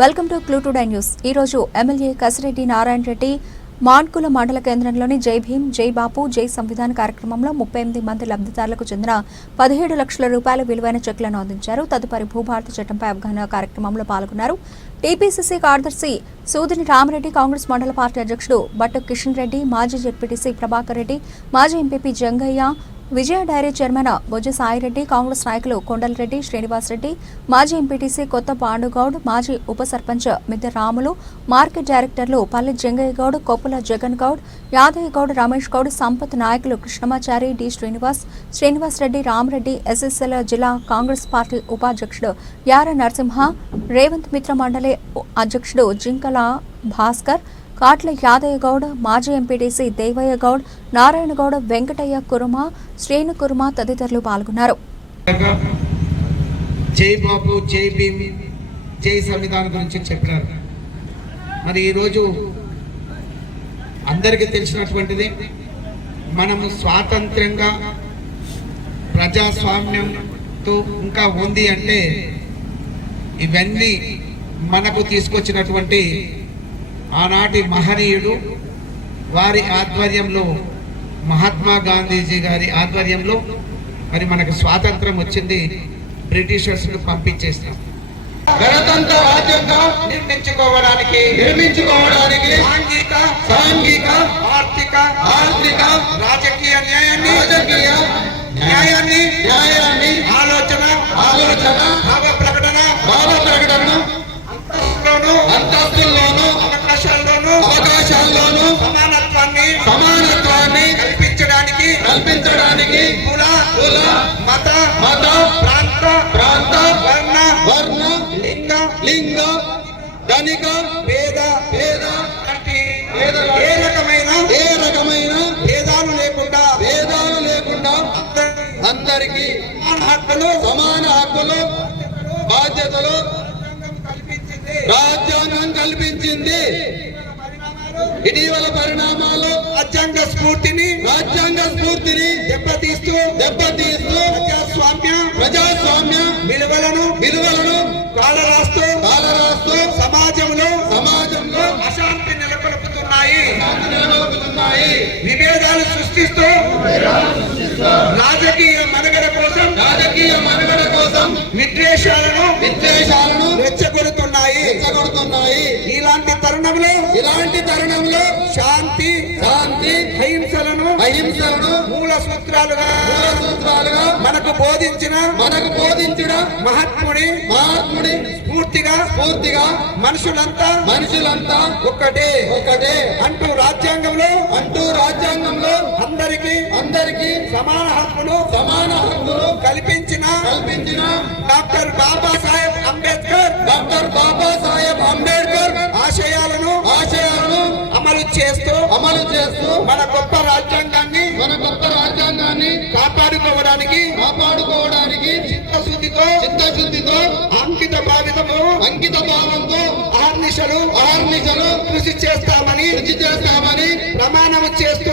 Welcome to clue today news. ఈ రోజు MLA Kasireddy Narayana Reddy మాన్కుల మండల కేంద్రంలోని జై భీమ్ జై బాపు జై సంవిధాన్ కార్యక్రమంలో 38 మంది లబ్ధిదారులకు చెందిన 17 లక్షల రూపాయల విలువైన చెక్లను అందించారు. తదుపరి భూభారత చట్టంపై అవగాహన కార్యక్రమంలో పాల్గొన్నారు. టీపీసీసీ కార్యదర్శి సూదిని రామరెడ్డి, కాంగ్రెస్ మండల పార్టీ అధ్యక్షుడు బట్టు కిషన్ రెడ్డి, మాజీ జెడ్పీటీసీ ప్రభాకర్ రెడ్డి, మాజీ ఎంపీపీ జంగయ్య, విజయ డైరీ చైర్మన్ బొజ్జ సాయిరెడ్డి, కాంగ్రెస్ నాయకులు కొండలరెడ్డి, శ్రీనివాసరెడ్డి, మాజీ ఎంపీటీసీ కొత్త పాండుగౌడ్, మాజీ ఉప సర్పంచ్ మిద్దె రాములు, మార్కెట్ డైరెక్టర్లు పల్లి జంగయ్య గౌడ్, కొప్పుల జగన్ గౌడ్, యాదయ్య గౌడ్, రమేష్ గౌడ్, సంపత్ నాయకులు కృష్ణమాచారి, డి శ్రీనివాస్ రెడ్డి, రామరెడ్డి, ఎస్ఎస్ఎల్ జిల్లా కాంగ్రెస్ పార్టీ ఉపాధ్యక్షుడు యార నరసింహ, రేవంత్ మిత్ర మండలి అధ్యక్షుడు జింకల భాస్కర్, కాట్ల యాదయ్య గౌడ్, మాజీ ఎంపీటీసీ దేవయ్య గౌడ్, నారాయణ గౌడ్, వెంకటయ్య కురుమ, శ్రేణు కురుమ తదితరులు పాల్గొన్నారు. జై బాపు జై భీమ్ జై సంవిధానం గురించి చెప్పారు. మరి ఈరోజు అందరికీ తెలిసినటువంటిది, మనము స్వాతంత్రంగా ప్రజాస్వామ్యంతో ఇంకా ఉంది అంటే ఇవన్నీ మనకు తీసుకొచ్చినటువంటి ఆనాటి మహనీయుడు, వారి ఆధ్వర్యంలో, మహాత్మా గాంధీజీ గారి ఆధ్వర్యంలో మరి మనకు స్వాతంత్రం వచ్చింది. బ్రిటిషర్స్ను పంపించేస్తాం. గణతంత్ర రాజ్యంగా నిర్మించుకోవడానికి సాంఘిక ఆర్థిక రాజకీయ న్యాయాన్ని ఆలోచన భావ ప్రకటన అంతస్తుల్లోనూ అవకాశాల్లోనూ సమానత్వాన్ని కల్పించడానికి కుల మత ప్రాంత వర్ణ లింగ ధనిక భేద ఏ రకమైన భేదాలు లేకుండా అందరికీ సమాన హక్కులు బాధ్యతలు రాజ్యాంగం కల్పించింది. ఇటీవల పరిణామాలు రాజ్యాంగ స్ఫూర్తిని దెబ్బతీస్తూ ప్రజాస్వామ్య విలువలను కాలరాస్తూ సమాజంలో అశాంతి నెలకొల్పుతున్నాయి. విభేదాలు సృష్టిస్తూ రాజకీయ మనుగడ కోసం విద్వేషాలను రెచ్చగొడుతున్నాయి. ఇలాంటి తరుణంలో శాంతి అహింసలను మూల సూత్రాలుగా మనకు బోధించిన మహాత్ముడి స్ఫూర్తిగా మనుషులంతా ఒక్కటే అంటూ రాజ్యాంగంలో అందరికీ సమాన హక్కులు కల్పించిన డాక్టర్ బాబాసాహెబ్ అంబేద్కర్ ఆశయాలను అమలు చేస్తూ మన గొప్ప రాజ్యాంగాన్ని కాపాడుకోవడానికి చిత్తశుద్ధితో అంకిత భావంతో అహర్నిశలు కృషి చేస్తామని ప్రమాణం చేస్తూ